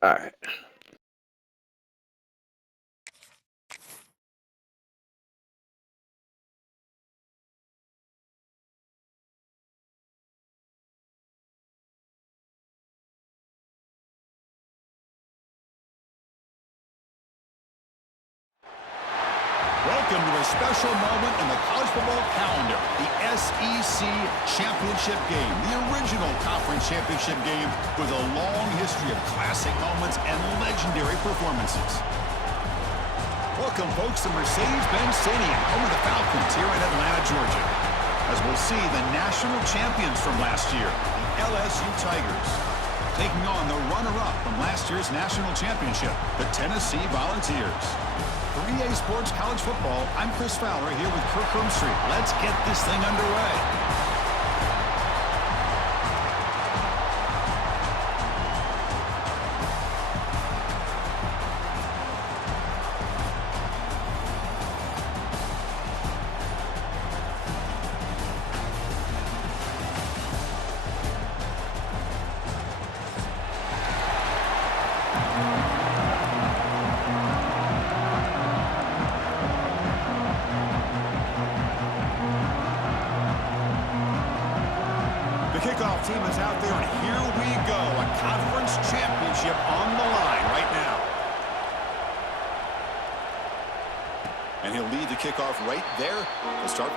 All right. Welcome to a special moment in the college football calendar, the SEC Championship Game, the original conference championship game with a long history of classic moments and legendary performances. Welcome, folks, to Mercedes-Benz Stadium, home of the Falcons here in Atlanta, Georgia, as we'll see the national champions from last year, the LSU Tigers, taking on the runner-up from last year's national championship, the Tennessee Volunteers. For EA Sports College Football, I'm Chris Fowler here with Kirk Street. Let's get this thing underway. The kickoff team is out there, and here we go. A conference championship on the line right now. And he'll lead the kickoff right there to start.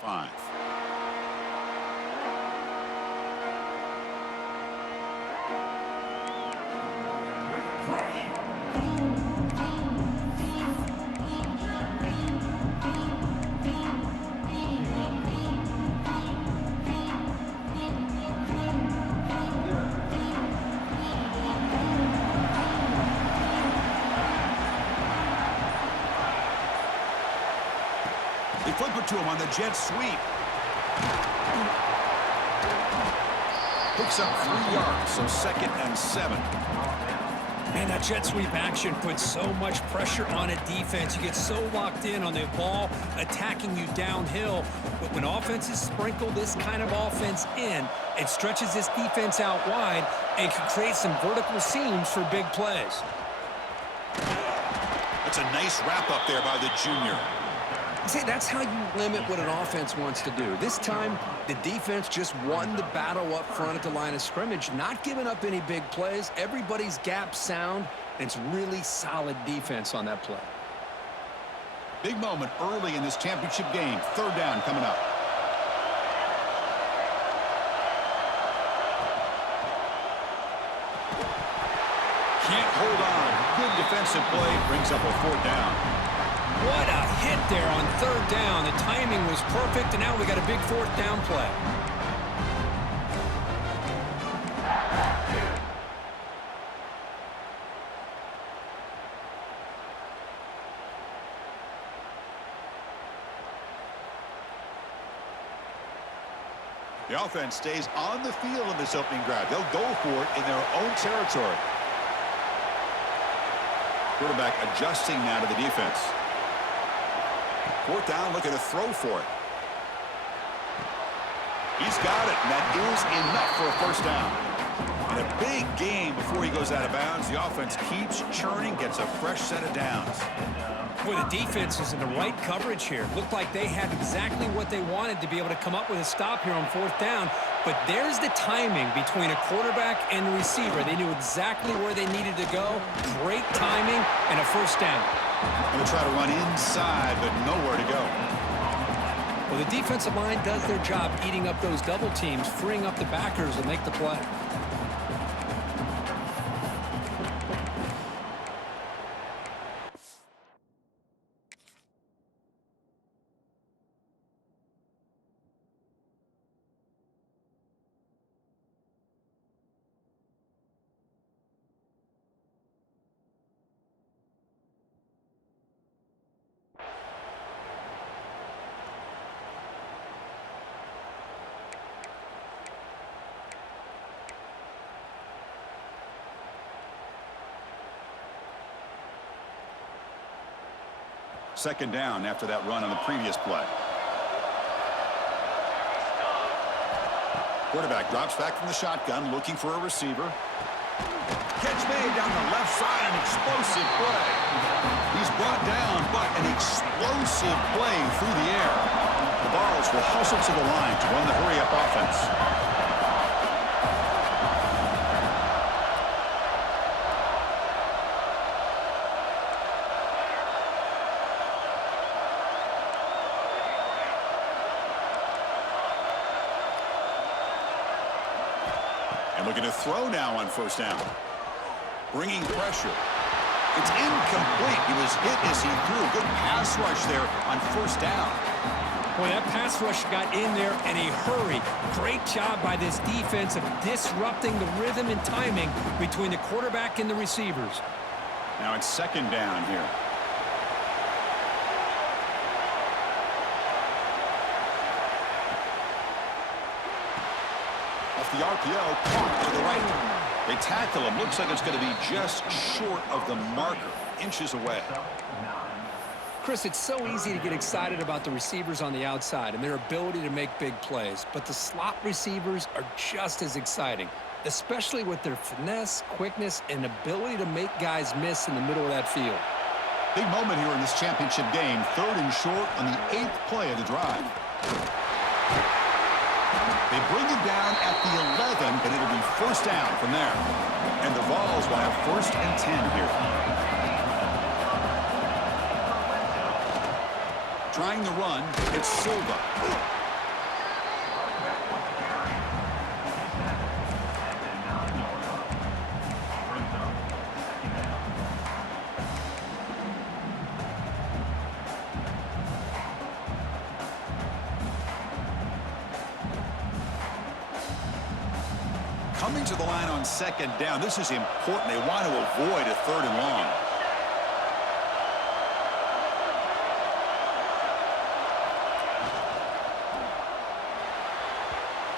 Five. They flip it to him on the jet sweep. Picks up 3 yards, so 2nd and 7. Man, that jet sweep action puts so much pressure on a defense. You get so locked in on the ball attacking you downhill. But when offenses sprinkle this kind of offense in, it stretches this defense out wide and can create some vertical seams for big plays. That's a nice wrap up there by the junior. See, that's how you limit what an offense wants to do. This time, the defense just won the battle up front at the line of scrimmage, not giving up any big plays. Everybody's gap sound, and it's really solid defense on that play. Big moment early in this championship game. 3rd down coming up. Can't hold on. Good defensive play. Brings up a 4th down. What a hit there on 3rd down. The timing was perfect, and now we got a big 4th down play. The offense stays on the field in this opening drive. They'll go for it in their own territory. Quarterback adjusting now to the defense. 4th down, looking to throw for it. He's got it, and that is enough for a 1st down. And a big gain before he goes out of bounds. The offense keeps churning, gets a fresh set of downs. Boy, the defense is in the right coverage here. Looked like they had exactly what they wanted to be able to come up with a stop here on 4th down. But there's the timing between a quarterback and the receiver. They knew exactly where they needed to go. Great timing and a 1st down. Going to try to run inside, but nowhere to go. Well, the defensive line does their job eating up those double teams, freeing up the backers to make the play. Second down after that run on the previous play. Quarterback drops back from the shotgun, looking for a receiver. Catch made down the left side, an explosive play. He's brought down, but an explosive play through the air. The Vols will hustle to the line to run the hurry-up offense. And looking to throw now on first down. Bringing pressure. It's incomplete. He was hit as he threw. Good pass rush there on first down. Boy, that pass rush got in there in a hurry. Great job by this defense of disrupting the rhythm and timing between the quarterback and the receivers. Now it's second down here. Off the RPO, caught to the right. They tackle him. Looks like it's going to be just short of the marker, inches away. Chris, it's so easy to get excited about the receivers on the outside and their ability to make big plays, but the slot receivers are just as exciting, especially with their finesse, quickness, and ability to make guys miss in the middle of that field. Big moment here in this championship game. Third and short on the 8th play of the drive. They bring it down at the 11, but it'll be first down from there. And the Vols will have first and 10 here. Trying to run, it's Silva. Coming to the line on second down. This is important. They want to avoid a third and long.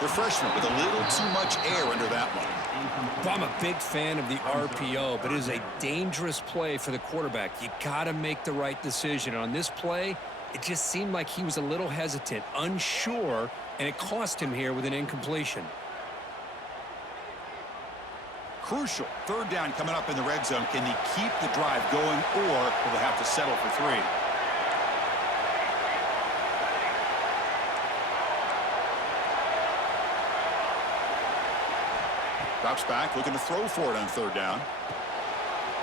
The freshman with a little too much air under that one. Well, I'm a big fan of the RPO, but it is a dangerous play for the quarterback. You got to make the right decision. On this play, it just seemed like he was a little hesitant, unsure, and it cost him here with an incompletion. Crucial. Third down coming up in the red zone. Can he keep the drive going, or will they have to settle for 3? Drops back, looking to throw for it on third down.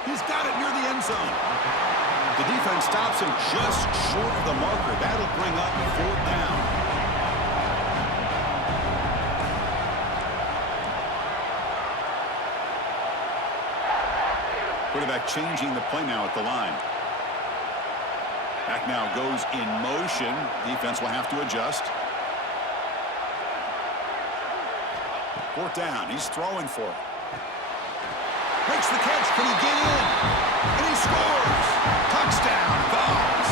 He's got it near the end zone. The defense stops him just short of the marker. That'll bring up fourth down. Quarterback changing the play now at the line. Back now goes in motion. Defense will have to adjust. Fourth down. He's throwing for it. Makes the catch. Can he get in? And he scores. Touchdown, Vols.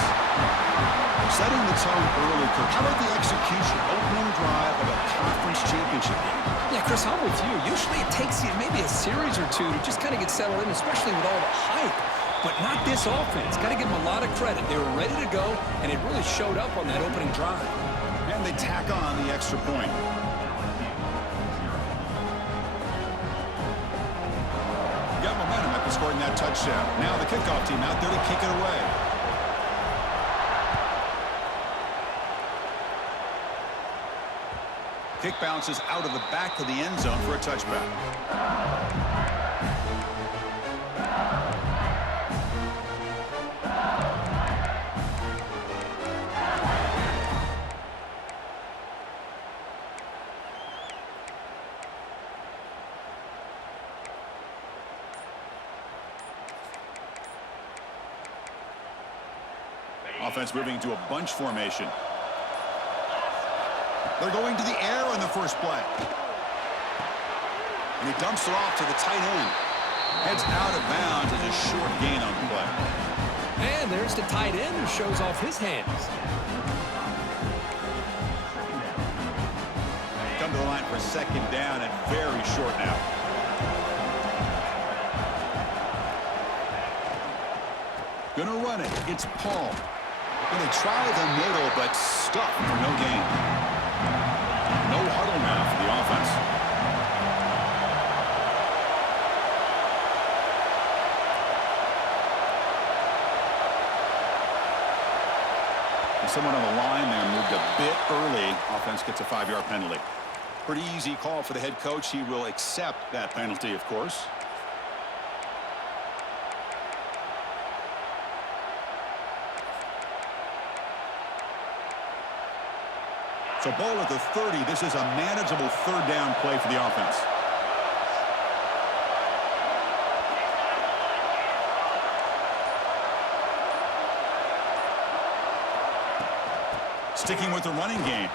Setting the tone early, Kirk. How about the execution? Opening drive of a conference championship game. Yeah, Chris, I'm with you. Usually it takes you maybe a series or two to just kind of get settled in, especially with all the hype. But not this offense. Got to give them a lot of credit. They were ready to go, and it really showed up on that opening drive. And they tack on the extra point. Got momentum after scoring that touchdown. Now the kickoff team out there to kick it away. Kick bounces out of the back of the end zone for a touchback. Offense moving to a bunch formation. They're going to the air on the first play. And he dumps it off to the tight end. Heads out of bounds as a short gain on the play. And there's the tight end who shows off his hands. Come to the line for second down and very short now. Gonna run it. It's Paul. And they try the middle, but stuck for no gain. No huddle now for the offense. And someone on the line there moved a bit early. Offense gets a 5-yard penalty. Pretty easy call for the head coach. He will accept that penalty, of course. So ball at the 30. This is a manageable third down play for the offense. Sticking with the running game.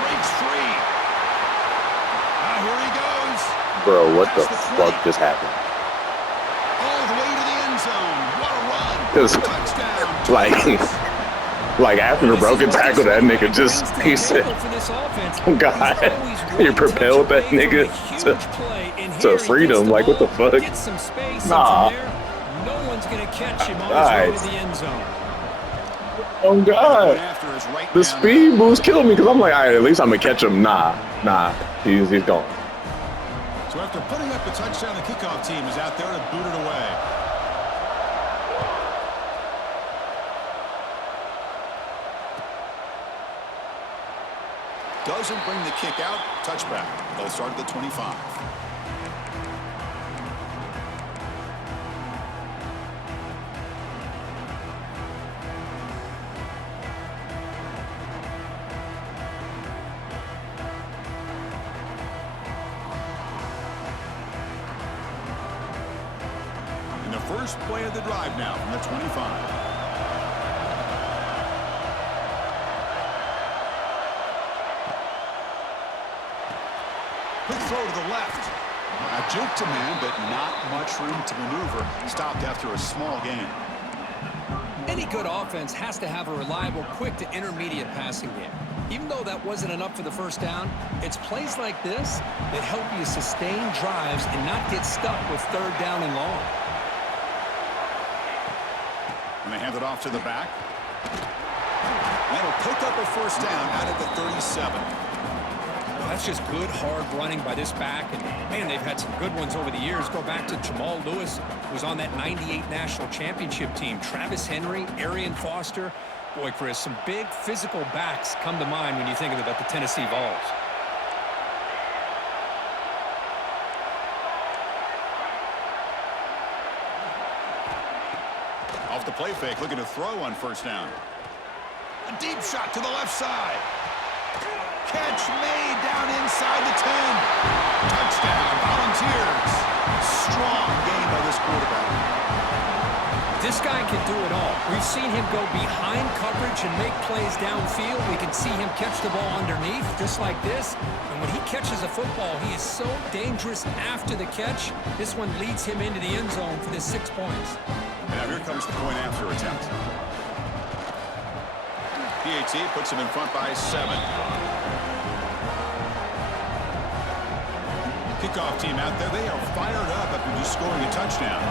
Breaks free. Here he goes. Bro, what the fuck just happened? All the way to the end zone. What a run. It was Touchdown. like after the broken tackle, that nigga just, he said, oh God, you propelled that nigga to freedom. Like, what the fuck? Nah. No one's going to catch him on his way to the end zone. Oh God. The speed boost killed me because I'm like, all right, at least I'm going to catch him. Nah, he's gone. So after putting up the touchdown, the kickoff team is out there to boot it away. Doesn't bring the kick out. Touchback. They'll start at the 25. And the first play of the drive now from the 25. Quick throw to the left. A juke to man, but not much room to maneuver. Stopped after a small gain. Any good offense has to have a reliable, quick to intermediate passing game. Even though that wasn't enough for the first down, it's plays like this that help you sustain drives and not get stuck with third down and long. And they hand it off to the back. That'll pick up a first down out at the 37. That's just good, hard running by this back. And, man, they've had some good ones over the years. Go back to Jamal Lewis, who was on that 98 National Championship team. Travis Henry, Arian Foster. Boy, Chris, some big physical backs come to mind when you think about the Tennessee Vols. Off the play fake, looking to throw on first down. A deep shot to the left side. Catch made down inside the 10. Touchdown, Volunteers. Strong game by this quarterback. This guy can do it all. We've seen him go behind coverage and make plays downfield. We can see him catch the ball underneath, just like this. And when he catches a football, he is so dangerous after the catch. This one leads him into the end zone for the 6 points. And now here comes the point after attempt. PAT puts him in front by 7. Kickoff team out there, they are fired up after just scoring a touchdown.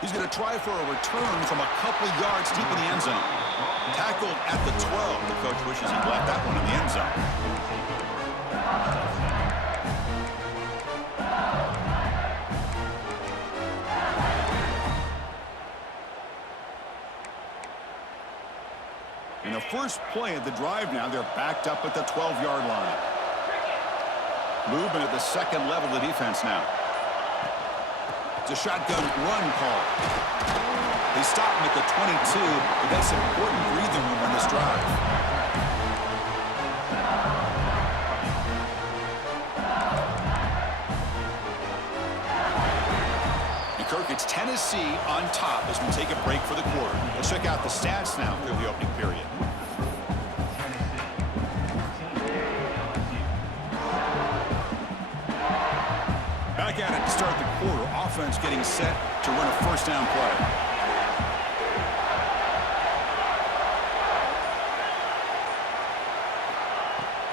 He's going to try for a return from a couple yards deep in the end zone. Tackled at the 12. The coach wishes he'd left that one in the end zone. In the first play of the drive now, they're backed up at the 12-yard line. Movement at the second level of the defense now. It's a shotgun run call. They stop him at the 22, but that's important breathing room on this drive. And Kirk, it's Tennessee on top as we take a break for the quarter. Let's check out the stats now through the opening period. Back at it to start the quarter. Offense getting set to run a first down play.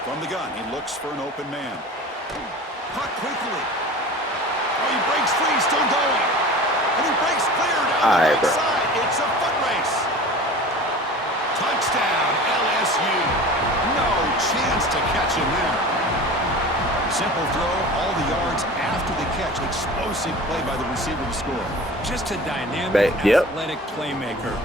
From the gun, he looks for an open man. Caught quickly. Oh, he breaks free, still going. And he breaks clear down the right side. It's a foot race. Touchdown, LSU. No chance to catch him there. Simple throw, all the yards after the catch. Explosive play by the receiver to score. Just a dynamic, athletic playmaker.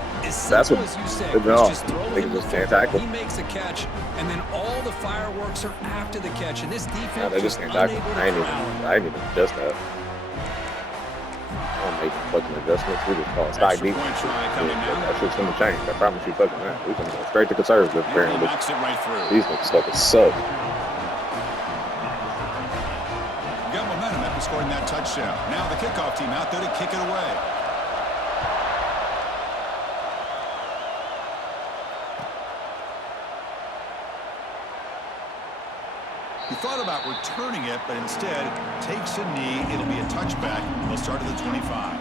That's what as you said, just throw him the football. He makes a catch, and then all the fireworks are after the catch. And this defense they just can't tackle. I ain't even adjust that. I don't make fucking adjustments. We just call it stock deep. That shit's gonna change. I promise you fucking that. We can go straight to conservative apparently. These niggas fucking suck. Got momentum after scoring that touchdown. Now the kickoff team out there to kick it away. He thought about returning it, but instead takes a knee. It'll be a touchback. They'll start at the 25.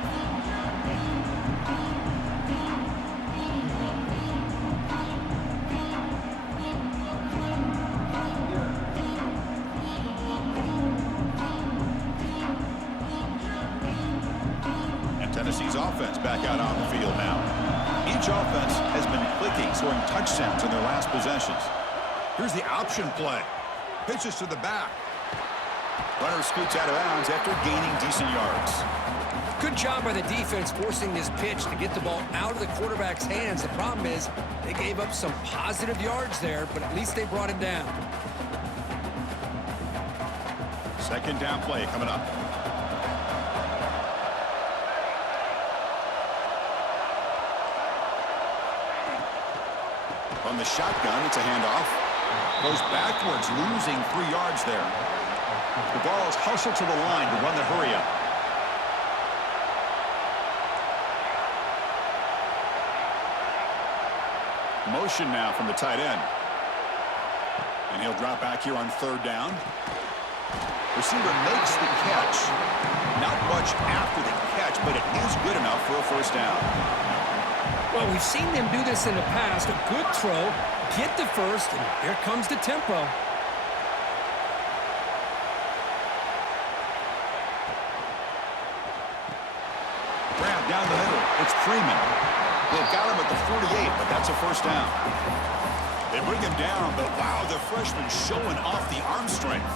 Tennessee's offense back out on the field now. Each offense has been clicking, scoring touchdowns in their last possessions. Here's the option play. Pitches to the back. Runner scoots out of bounds after gaining decent yards. Good job by the defense forcing this pitch to get the ball out of the quarterback's hands. The problem is they gave up some positive yards there, but at least they brought him down. Second down play coming up. On the shotgun, it's a handoff. Goes backwards, losing 3 yards there. The Vols hustle to the line to run the hurry-up. Motion now from the tight end. And he'll drop back here on third down. Receiver makes the catch. Not much after the catch, but it is good enough for a first down. Well, we've seen them do this in the past. A good throw, get the first, and here comes the tempo. Grab down the middle. It's Freeman. They've got him at the 48, but that's a first down. They bring him down, but wow, the freshman showing off the arm strength.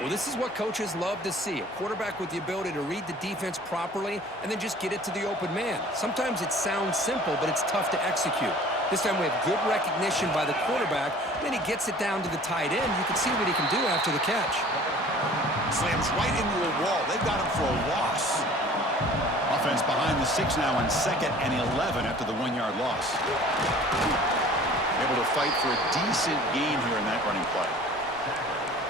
Well, this is what coaches love to see. A quarterback with the ability to read the defense properly and then just get it to the open man. Sometimes it sounds simple, but it's tough to execute. This time we have good recognition by the quarterback. Then he gets it down to the tight end. You can see what he can do after the catch. Slams right into a wall. They've got him for a loss. Offense behind the 6 now on 2nd and 11 after the 1-yard loss. Able to fight for a decent gain here in that running play.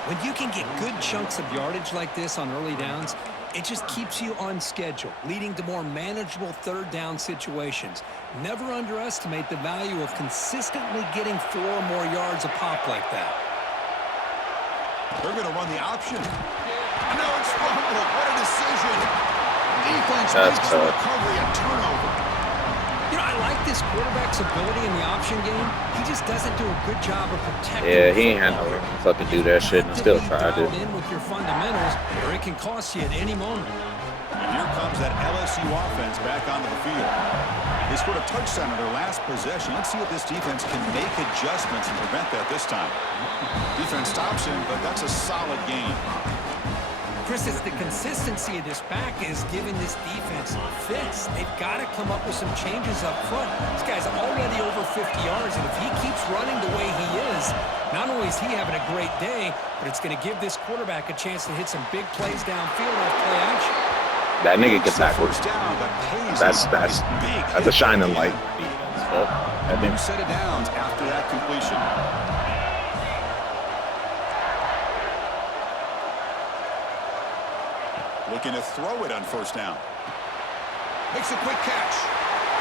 When you can get good chunks of yardage like this on early downs, it just keeps you on schedule, leading to more manageable third down situations. Never underestimate the value of consistently getting 4 or more yards a pop like that. They're going to run the option. No, it's fumbled. What a decision. Defense makes the recovery a turnover. You know, I like this quarterback's ability in the option game. He just doesn't do a good job of protecting. Yeah, he ain't had no reason to fucking do that shit and still tried it. In with your fundamentals, or it can cost you at any moment. And here comes that LSU offense back onto the field. They scored a touchdown in their last possession. Let's see if this defense can make adjustments and prevent that this time. Defense stops him, but that's a solid game. Chris, it's the consistency of this back is giving this defense fits. They've got to come up with some changes up front. This guy's already over 50 yards, and if he keeps running the way he is, not only is he having a great day, but it's going to give this quarterback a chance to hit some big plays downfield off play action. That nigga gets tackle. That's a shining light. New set of downs after that completion. Looking to throw it on first down. Makes a quick catch.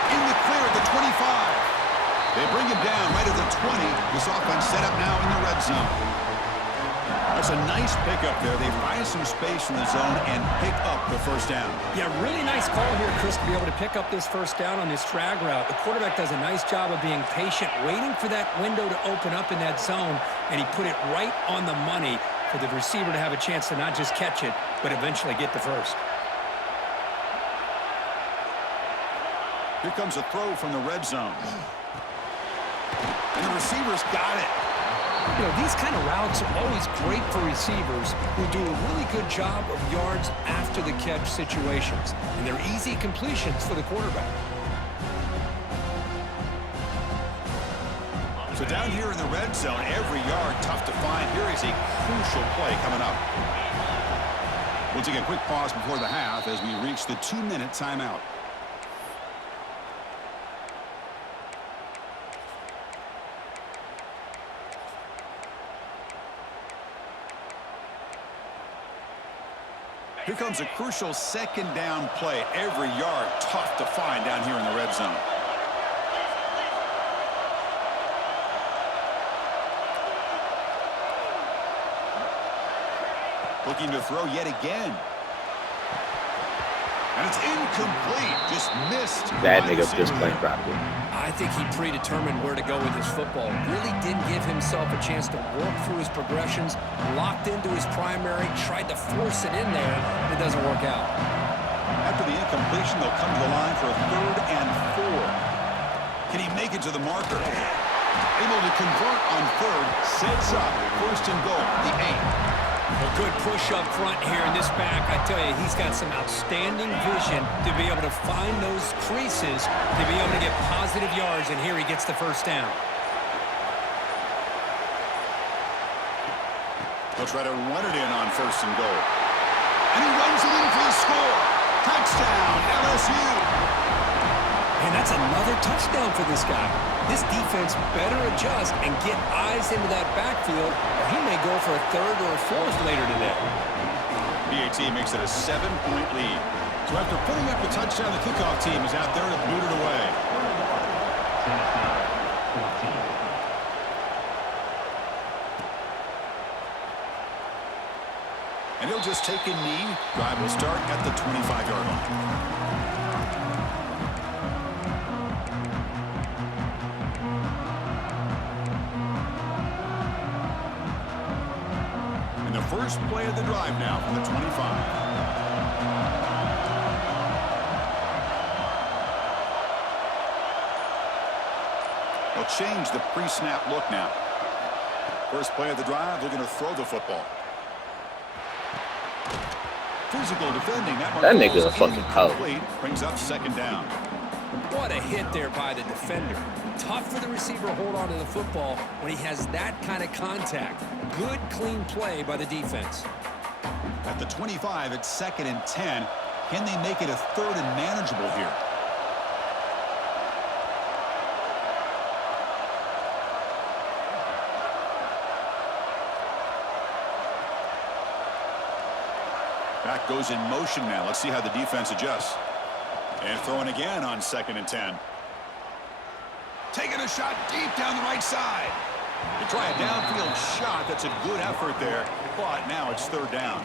In the clear at the 25. They bring him down right at the 20. This offense set up now in the red zone. That's a nice pickup there. They find some space in the zone and pick up the first down. Yeah, really nice call here, Chris, to be able to pick up this first down on this drag route. The quarterback does a nice job of being patient, waiting for that window to open up in that zone, and he put it right on the money for the receiver to have a chance to not just catch it, but eventually get the first. Here comes a throw from the red zone. And the receiver's got it. You know, these kind of routes are always great for receivers who do a really good job of yards after the catch situations. And they're easy completions for the quarterback. So down here in the red zone, every yard tough to find. Here is a crucial play coming up. We'll take a quick pause before the half as we reach the 2-minute timeout. Here comes a crucial second down play. Every yard tough to find down here in the red zone. Looking to throw yet again. And it's incomplete. Just missed. That nigga just playing dropped it. I think he predetermined where to go with his football. Really didn't give himself a chance to work through his progressions. Locked into his primary. Tried to force it in there. It doesn't work out. After the incompletion, they'll come to the line for a 3rd and 4. Can he make it to the marker? Able to convert on 3rd. Sets up 1st and goal. The 8. A good push up front here in this back. I tell you, he's got some outstanding vision to be able to find those creases, to be able to get positive yards, and here he gets the first down. He'll try to run it in on 1st and goal. And he runs it in for the score. Touchdown, LSU. And that's another touchdown for this guy. This defense better adjust and get eyes into that backfield, or he may go for a 3rd or a 4th later today. PAT makes it a 7-point lead. So after putting up the touchdown, the kickoff team is out there to boot it away. And he'll just take a knee. Drive will start at the 25-yard line. First play of the drive now from the 25. They'll change the pre-snap look now. First play of the drive, they're going to throw the football. Physical defending. That nigga's a fucking hoe. Brings up 2nd down. What a hit there by the defender. Tough for the receiver to hold on to the football when he has that kind of contact. Good, clean play by the defense. At the 25, it's 2nd and 10. Can they make it a 3rd and manageable here? Back goes in motion now. Let's see how the defense adjusts. And throwing again on 2nd and 10. Taking a shot deep down the right side. To try a downfield shot. That's a good effort there. But now it's 3rd down.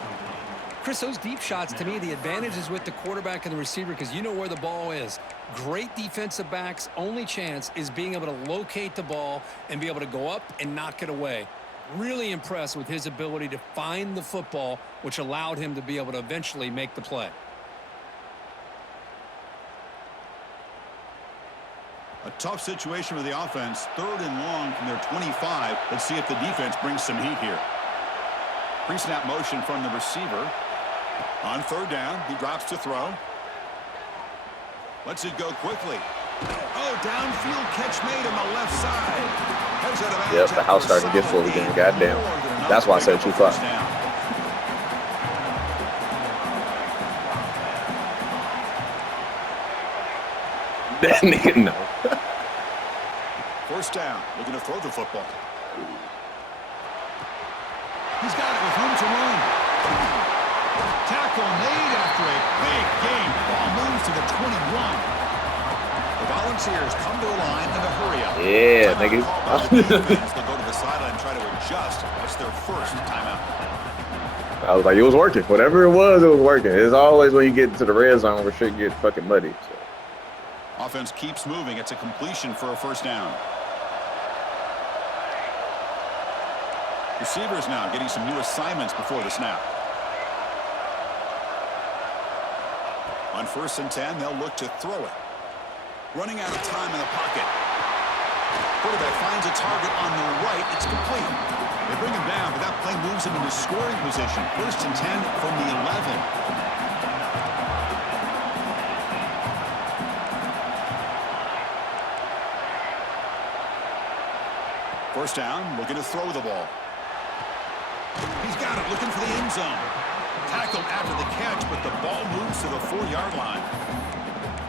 Chris, those deep shots, to me, the advantage is with the quarterback and the receiver because you know where the ball is. Great defensive backs' only chance is being able to locate the ball and be able to go up and knock it away. Really impressed with his ability to find the football, which allowed him to be able to eventually make the play. A tough situation for the offense. 3rd and long from their 25. Let's see if the defense brings some heat here. Pre-snap motion from the receiver. On 3rd down, he drops to throw. Lets it go quickly. Oh, downfield catch made on the left side. Yep, the house starting to get full again. Goddamn. That's why I said 2 o'clock. That nigga, no. 1st down. Looking to throw the football. He's got it with room to run. Tackle made after a big gain. Ball moves to the 21. The Volunteers come to the line in a hurry up. Yeah, nigga. They'll go to the sideline and try to adjust. That's their first timeout. I was like, it was working. Whatever it was working. It's always when you get into the red zone where shit get fucking muddy. So. Offense keeps moving. It's a completion for a 1st down. Receivers now getting some new assignments before the snap. On 1st and 10, they'll look to throw it. Running out of time in the pocket. Quarterback finds a target on the right. It's complete. They bring him down, but that play moves him into scoring position. 1st and 10 from the 11. First down, looking to throw the ball. He's got it, looking for the end zone. Tackled after the catch, but the ball moves to the 4-yard line.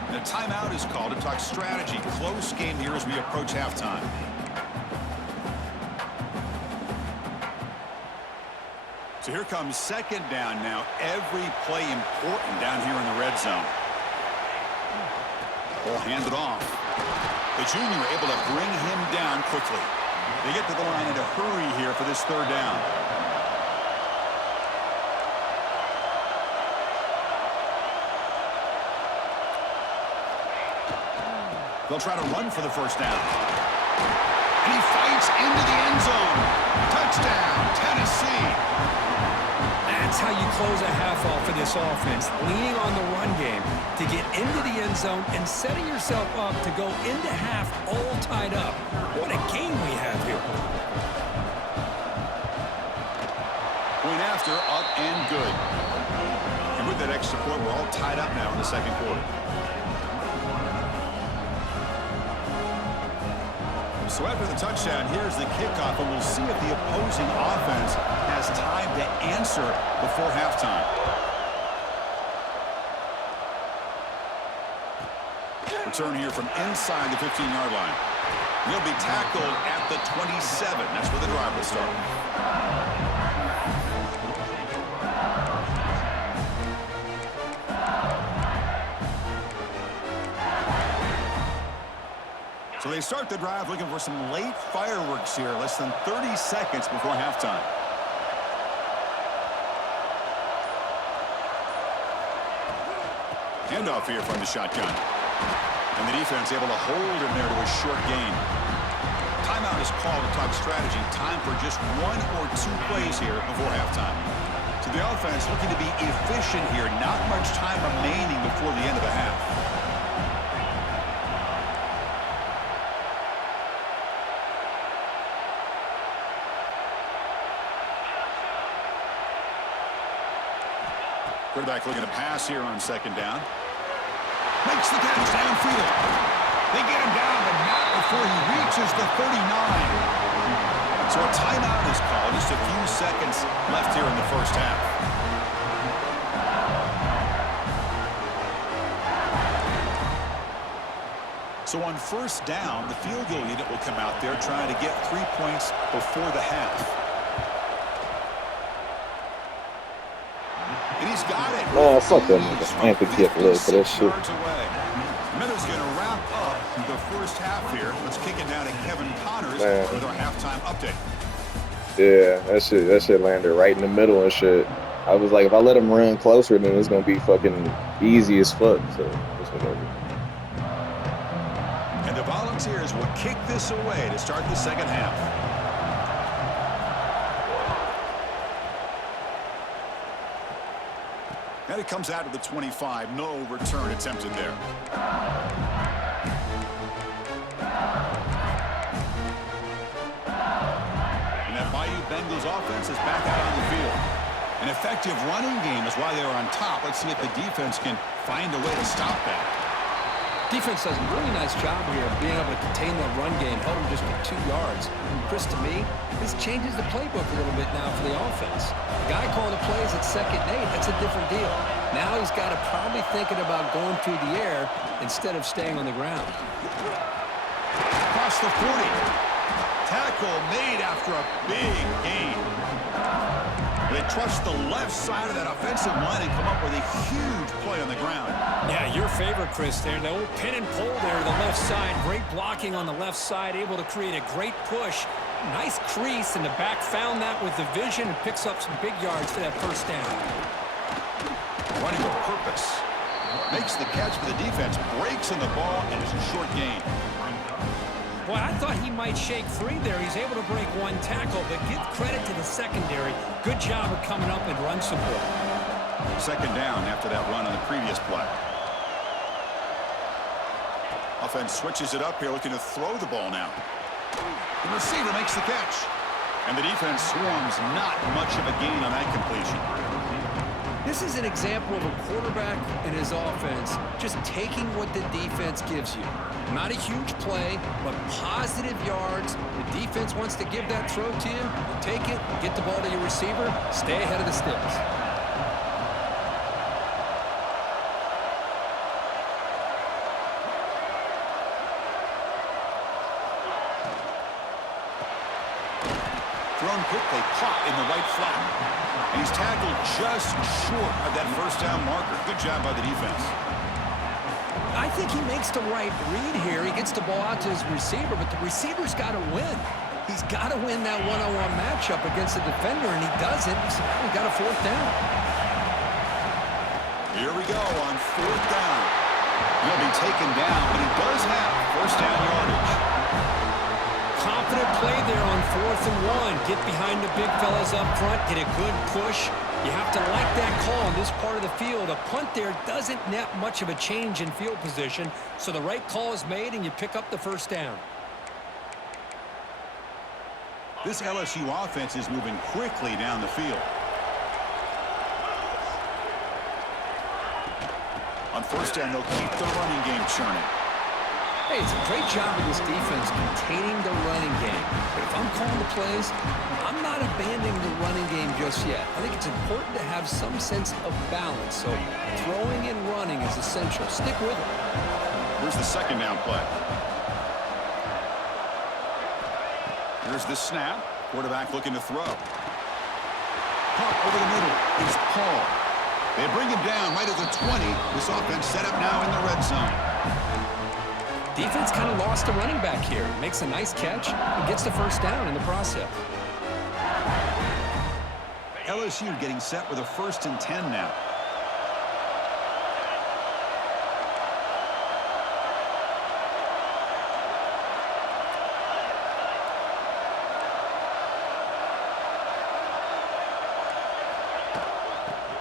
And a timeout is called to talk strategy. Close game here as we approach halftime. So here comes 2nd down now. Every play important down here in the red zone. Ball handed off. The junior able to bring him down quickly. They get to the line in a hurry here for this 3rd down. They'll try to run for the 1st down. And he fights into the end zone. Touchdown, Tennessee. That's how you close a half off for this offense, leaning on the run game to get into the end zone and setting yourself up to go into half all tied up. What a game we have here. Point after, up and good. And with that extra point, we're all tied up now in the 2nd quarter. So after the touchdown, here's the kickoff, and we'll see if the opposing offense has time to answer before halftime. Return here from inside the 15-yard line. He'll be tackled at the 27. That's where the drive will start. So they start the drive looking for some late fireworks here, less than 30 seconds before halftime. Handoff here from the shotgun. And the defense able to hold him there to a short gain. Timeout is called to talk strategy. Time for just 1 or 2 plays here before halftime. So the offense looking to be efficient here. Not much time remaining before the end of the half. Quarterback looking to pass here on 2nd down. Makes the catch downfield. They get him down, but not before he reaches the 39. So a timeout is called. Just a few seconds left here in the 1st half. So on 1st down, the field goal unit will come out there trying to get 3 points before the half. And he's got it. Oh, fuck that nigga. I ain't think he had to look for that shit. Miller's going to wrap up the 1st half here. Let's kick it down to Kevin Connors with our halftime update. Yeah, that shit landed right in the middle and shit. I was like, if I let him run closer, then it's gonna be fucking easy as fuck. So this one over. And the Volunteers will kick this away to start the 2nd half. And it comes out of the 25. No return attempted there. And that Bayou Bengals offense is back out on the field. An effective running game is why they're on top. Let's see if the defense can find a way to stop that. Defense does a really nice job here of being able to contain that run game, held them just to 2 yards. And Chris, to me, this changes the playbook a little bit now for the offense. The guy calling the plays at 2nd and 8, that's a different deal. Now he's got to probably thinking about going through the air instead of staying on the ground. Across the 40. Tackle made after a big gain. They trust the left side of that offensive line and come up with a huge play on the ground. Yeah, your favorite, Chris, there. The old pin and pull there to the left side. Great blocking on the left side, able to create a great push. Nice crease, and the back found that with the vision and picks up some big yards for that 1st down. Running with purpose. Makes the catch for the defense. Breaks in the ball, and it's a short gain. Boy, I thought he might shake free there. He's able to break one tackle, but give credit to the secondary. Good job of coming up and run support. Second down after that run on the previous play. Offense switches it up here, looking to throw the ball now. The receiver makes the catch. And the defense swarms, not much of a gain on that completion. This is an example of a quarterback and his offense just taking what the defense gives you. Not a huge play, but positive yards. The defense wants to give that throw to you. You take it, get the ball to your receiver, stay ahead of the sticks. Thrown quickly, caught in the right flat. And he's tackled just short of that first down marker. Good job by the defense. I think he makes the right read here. He gets the ball out to his receiver, but the receiver's got to win. He's got to win that one-on-one matchup against the defender, and he doesn't. So we got a fourth down. Here we go on fourth down. He'll be taken down, but he does have first down yardage. Confident play there on 4th and 1. Get behind the big fellas up front. Get a good push. You have to like that call in this part of the field. A punt there doesn't net much of a change in field position, so the right call is made and you pick up the first down. This LSU offense is moving quickly down the field. On first down, they'll keep the running game churning. Hey, it's a great job of this defense containing the running game. But if I'm calling the plays, I'm not abandoning the running game just yet. I think it's important to have some sense of balance. So throwing and running is essential. Stick with it. Here's the second down play. Here's the snap. Quarterback looking to throw. Caught over the middle is Paul. They bring him down right at the 20. This offense set up now in the red zone. Defense kind of lost the running back here. Makes a nice catch and gets the first down in the process. LSU getting set with a 1st and 10 now.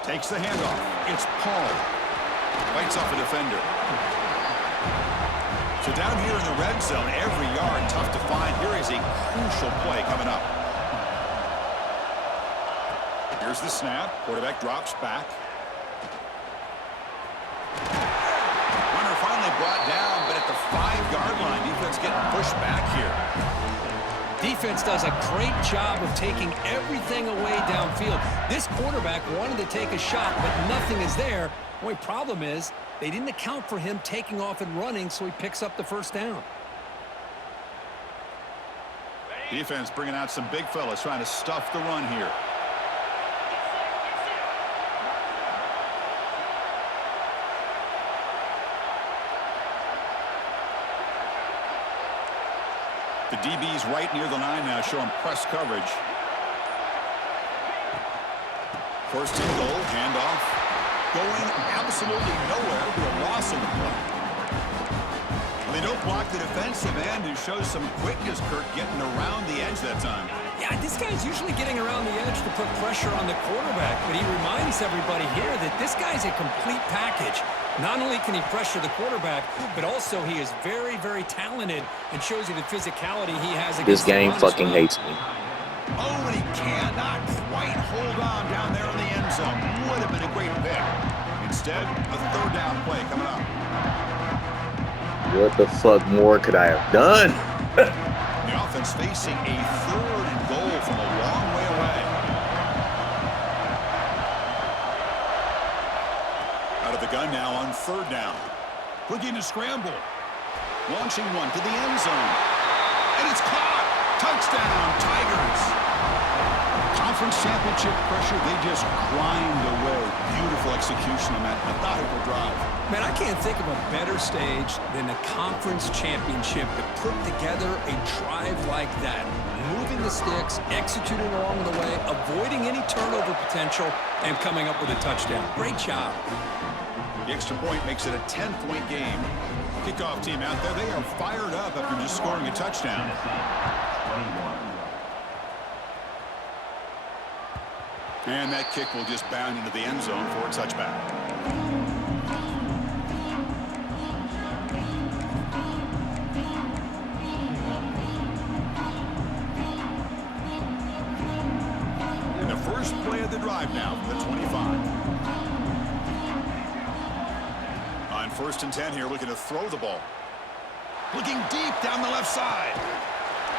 Takes the handoff. It's Paul. Fights off a defender. So down here in the red zone, every yard tough to find. Here is a crucial play coming up. Here's the snap. Quarterback drops back. Runner finally brought down, but at the 5-yard line, defense getting pushed back here. Defense does a great job of taking everything away downfield. This quarterback wanted to take a shot, but nothing is there. The only problem is they didn't account for him taking off and running, so he picks up the first down. Defense bringing out some big fellas trying to stuff the run here. The DB's right near the line now, showing press coverage. First and goal, handoff. Going absolutely nowhere to a loss in the play. They don't block the defensive end, who shows some quickness, Kirk, getting around the edge that time. Yeah, this guy's usually getting around the edge to put pressure on the quarterback, but he reminds everybody here that this guy's a complete package. Not only can he pressure the quarterback, but also he is very, very talented and shows you the physicality he has against This game fucking hates me. Oh, and he cannot quite hold on down there in the end zone. Would have been a great pick. Instead, a 3rd down play coming up. What the fuck more could I have done? The offense facing a 3rd and goal from a long way away. Out of the gun now on 3rd down. Looking to scramble. Launching one to the end zone. And it's caught. Touchdown, Tigers. Conference championship pressure, they just grind away. Beautiful execution on that methodical drive. Man, I can't think of a better stage than the conference championship to put together a drive like that. Moving the sticks, executing along the way, avoiding any turnover potential, and coming up with a touchdown. Great job. The extra point makes it a 10-point game. Kickoff team out there, they are fired up after just scoring a touchdown. And that kick will just bound into the end zone for a touchback. And the first play of the drive now from the 25. On 1st and 10 here, looking to throw the ball. Looking deep down the left side.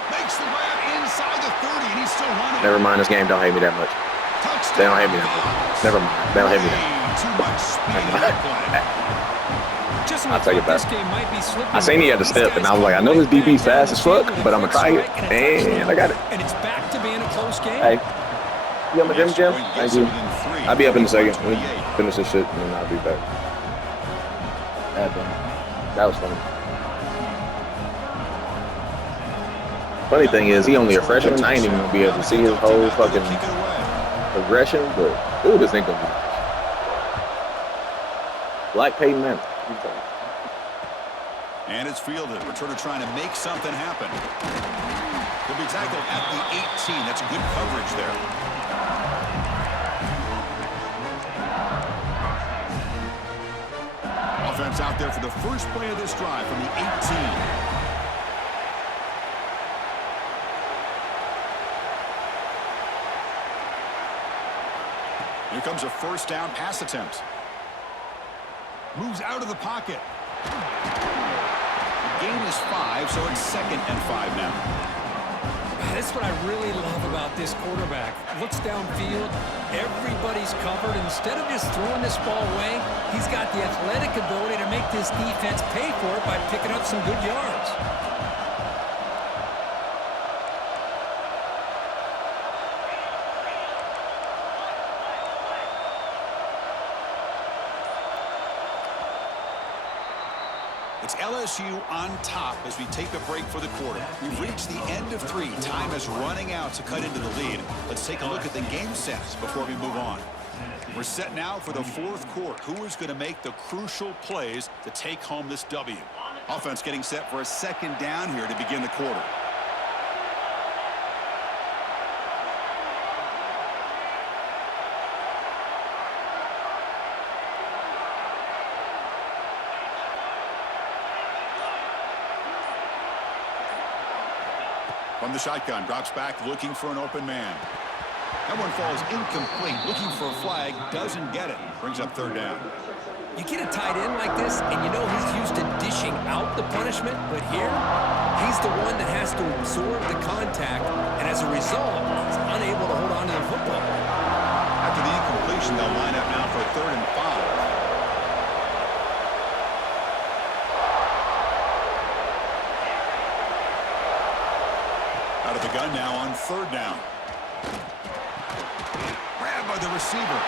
Makes the grab inside the 30, and he's still running. Never mind, this game don't hate me that much. Touchdown. They don't hate me that much. Never mind. They don't hate me that much. Too much speed in that play. Just I'll tell you this about game might be slipping. I seen he had to step, and I was like, I know this DB fast as fuck, but I'm going to try it. And I got it. And it's back to being a close game. Hey, you got my Jim? Thank you. I'll be up in a second. We'll finish this shit, and then I'll be back. That was funny. Funny thing is, he only a freshman. I ain't even going to be able to see his whole fucking progression, but ooh, this ain't going to be nice. Like Peyton Manning. And it's fielded. Returner trying to make something happen. He'll be tackled at the 18. That's good coverage there. Offense out there for the first play of this drive from the 18. Here comes a first down pass attempt. Moves out of the pocket. The gain is 5, so it's 2nd and 5 now. That's what I really love about this quarterback. Looks downfield, everybody's covered. Instead of just throwing this ball away, he's got the athletic ability to make this defense pay for it by picking up some good yards. It's LSU on top as we take a break for the quarter. We've reached the end of 3. Time is running out to cut into the lead. Let's take a look at the game stats before we move on. We're set now for the 4th quarter. Who is going to make the crucial plays to take home this W? Offense getting set for a 2nd down here to begin the quarter. From the shotgun, drops back, looking for an open man. That one falls incomplete, looking for a flag, doesn't get it. Brings up 3rd down. You get a tight end like this, and you know he's used to dishing out the punishment, but here, he's the one that has to absorb the contact, and as a result, he's unable to hold on to the football. After the incompletion, they'll line up now for 3rd and 5. Out of the gun now on 3rd down. Grabbed by the receiver.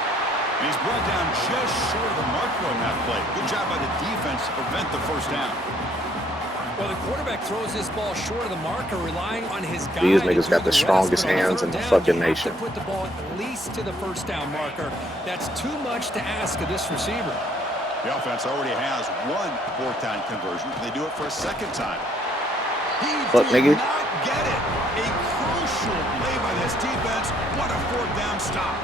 And he's brought down just short of the marker on that play. Good job by the defense to prevent the 1st down. Well, the quarterback throws this ball short of the marker, relying on his guy. These niggas got the strongest hands in the fucking nation. To put the ball at least to the 1st down marker. That's too much to ask of this receiver. The offense already has 1 4th down conversion. They do it for a 2nd time. He did not get it. A crucial play by this defense. What a 4th down stop.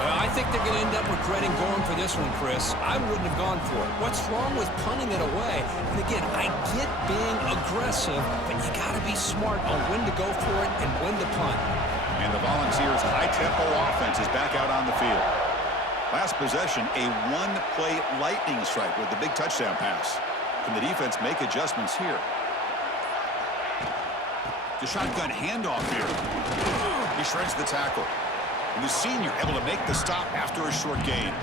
I think they're going to end up regretting going for this one, Chris. I wouldn't have gone for it. What's wrong with punting it away? And again, I get being aggressive, but you got to be smart on when to go for it and when to punt. And the Volunteers' high-tempo offense is back out on the field. Last possession, a 1-play lightning strike with the big touchdown pass. Can the defense make adjustments here? The shotgun handoff here. He shreds the tackle. And the senior able to make the stop after a short gain.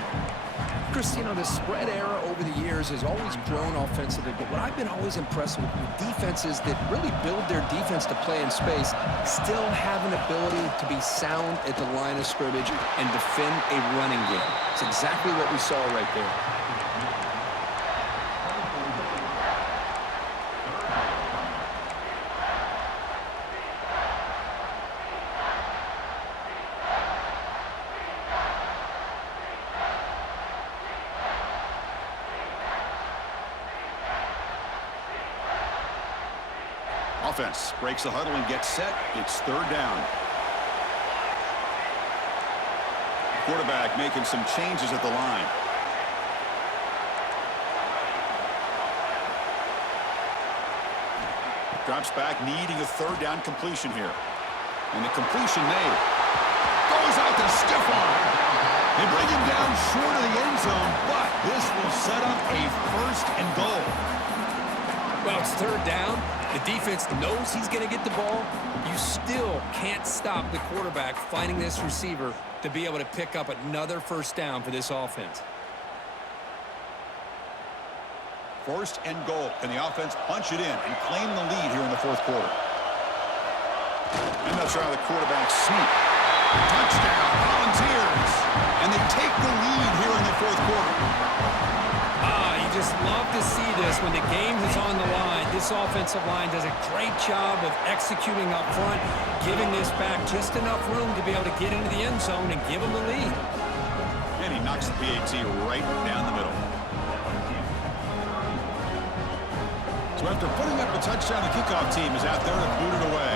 Chris, you know, the spread era over the years has always grown offensively, but what I've been always impressed with defenses that really build their defense to play in space still have an ability to be sound at the line of scrimmage and defend a running game. It's exactly what we saw right there. Offense breaks the huddle and gets set. It's third down. Quarterback making some changes at the line. Drops back, needing a third down completion here. And the completion made. Goes out to stiff arm. They bring him down short of the end zone, but this will set up a first and goal. Well, it's third down. The defense knows he's going to get the ball. You still can't stop the quarterback finding this receiver to be able to pick up another first down for this offense. First and goal. Can the offense punch it in and claim the lead here in the fourth quarter? And that's how the quarterback sneak. Touchdown, Volunteers. And they take the lead here in the fourth quarter. You just love to see this when the game is on the line. This offensive line does a great job of executing up front, giving this back just enough room to be able to get into the end zone and give them the lead. And he knocks the PAT right down the middle. So after putting up a touchdown, the kickoff team is out there to boot it away.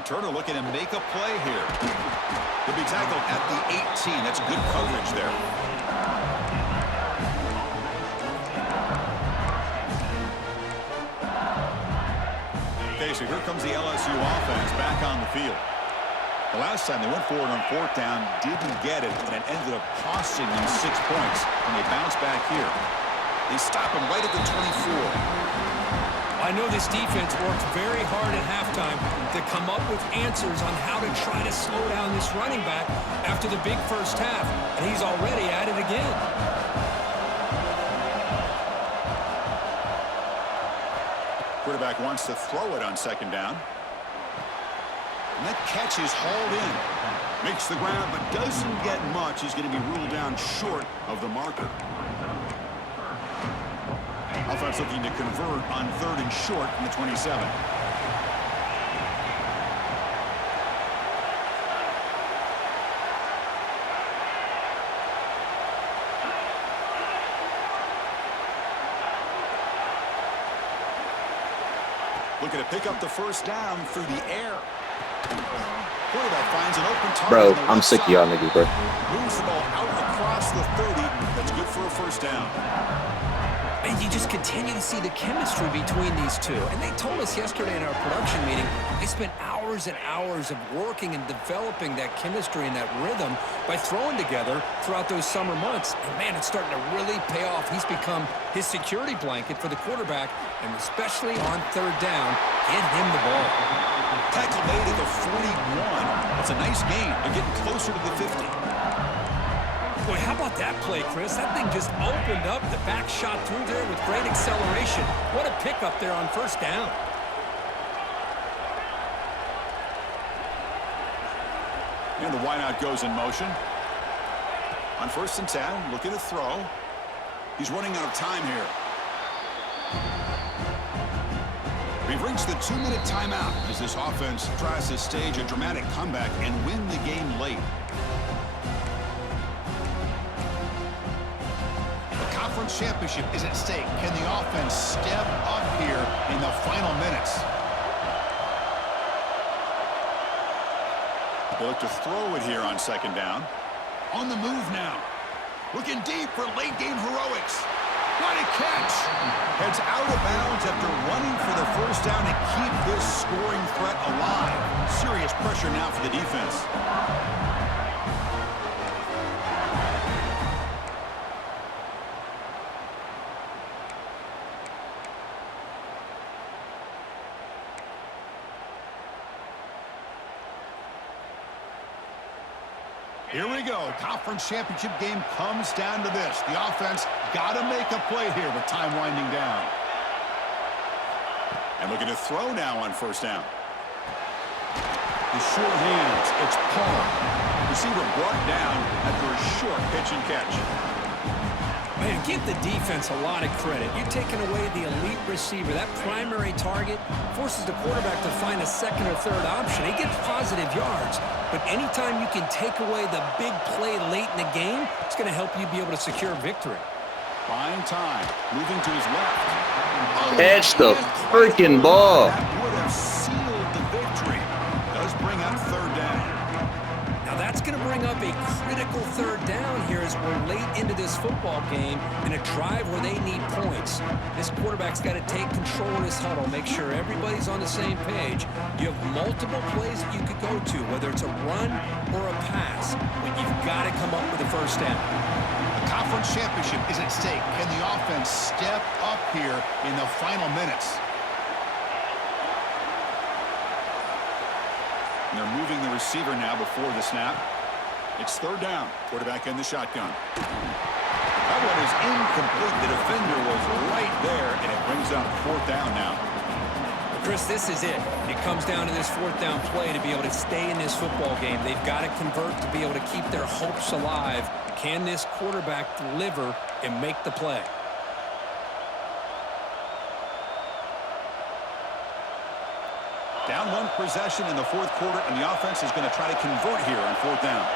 Returner looking to make a play here. He'll be tackled at the 18. That's good coverage there. Okay, so here comes the LSU offense back on the field. The last time they went forward on fourth down, didn't get it, and it ended up costing them 6 points, and they bounce back here. They stop him right at the 24. I know this defense worked very hard at halftime to come up with answers on how to try to slow down this running back after the big first half, and he's already at it again. Quarterback wants to throw it on second down. And that catch is hauled in. Makes the ground, but doesn't get much. He's going to be ruled down short of the marker. Offense looking to convert on third and short from the 27. Looking to pick up the first down through the air. Quarterback finds an open target. Bro, I'm sick of y'all niggas, bro. Moves the ball out across the 30. That's good for a first down. And you just continue to see the chemistry between these two. And they told us yesterday in our production meeting, they spent hours and hours of working and developing that chemistry and that rhythm by throwing together throughout those summer months. And, man, it's starting to really pay off. He's become his security blanket for the quarterback, and especially on third down, get him the ball. Tackle made at the 41. That's a nice gain. They're getting closer to the 50. Boy, how about that play, Chris? That thing just opened up. The back shot through there with great acceleration. What a pickup there on first down. And the wideout goes in motion. On first and 10, looking to throw. He's running out of time here. We've reached the 2-minute timeout as this offense tries to stage a dramatic comeback and win the game late. Conference championship is at stake. Can the offense step up here in the final minutes? They look to throw it here on second down. On the move now. Looking deep for late game heroics. What a catch! Heads out of bounds after running for the first down to keep this scoring threat alive. Serious pressure now for the defense. Here we go. Conference championship game comes down to this. The offense got to make a play here with time winding down. And looking to throw now on first down. The short hands. It's Paul. Receiver brought down after a short pitch and catch. Man, give the defense a lot of credit. You're taking away the elite receiver. That primary target forces the quarterback to find a second or third option. He gets positive yards, but anytime you can take away the big play late in the game, it's going to help you be able to secure victory. Buying time. Moving to his left. Catch the freaking ball. That would have sealed the victory. Does bring up third down. Now that's going to bring up a critical third down here as we're late into this football game in a drive where they need points. This quarterback's got to take control of this huddle, make sure everybody's on the same page. You have multiple plays that you could go to, whether it's a run or a pass, but you've got to come up with a first down. The conference championship is at stake. Can the offense step up here in the final minutes? And they're moving the receiver now before the snap. It's third down. Quarterback in the shotgun. That one is incomplete. The defender was right there, and it brings up fourth down now. Chris, this is it. It comes down to this fourth down play to be able to stay in this football game. They've got to convert to be able to keep their hopes alive. Can this quarterback deliver and make the play? Down one possession in the fourth quarter, and the offense is going to try to convert here on fourth down.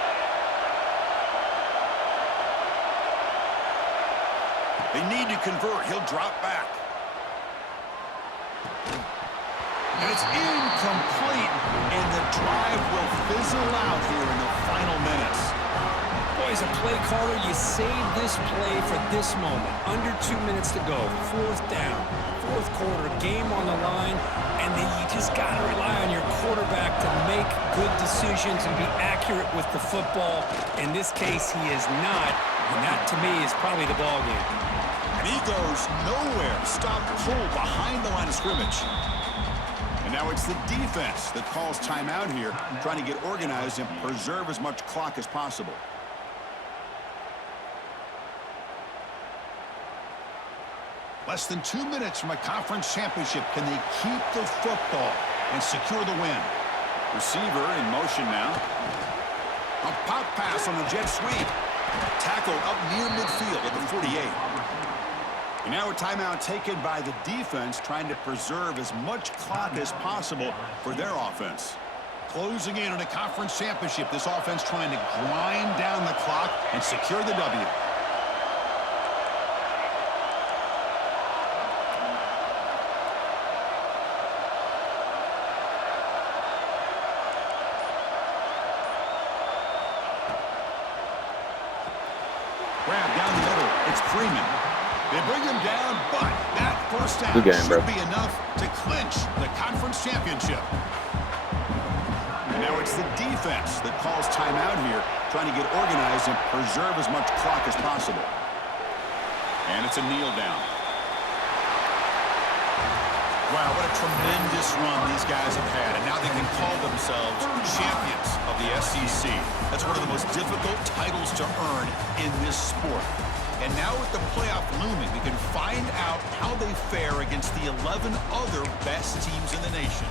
They need to convert. He'll drop back. And it's incomplete, and the drive will fizzle out here in the final minutes. Boy, as a play caller, you save this play for this moment. Under 2 minutes to go. Fourth down. Fourth quarter. Game on the line. And then you just got to rely on your quarterback to make good decisions and be accurate with the football. In this case, he is not. And that, to me, is probably the ball game. And he goes nowhere. Stop pull behind the line of scrimmage. And now it's the defense that calls timeout here, trying to get organized and preserve as much clock as possible. Less than 2 minutes from a conference championship. Can they keep the football and secure the win? Receiver in motion now. A pop pass on the jet sweep. Tackle up near midfield at the 48. And now a timeout taken by the defense, trying to preserve as much clock as possible for their offense. Closing in on a conference championship, this offense trying to grind down the clock and secure the W. Grab down the middle. It's Freeman. They bring him down, but that first down should be enough to clinch the conference championship. And now it's the defense that calls timeout here, trying to get organized and preserve as much clock as possible. And it's a kneel down. Wow, what a tremendous run these guys have had, and now they can call themselves champions of the SEC. That's one of the most difficult titles to earn in this sport. And now with the playoff looming, we can find out how they fare against the 11 other best teams in the nation.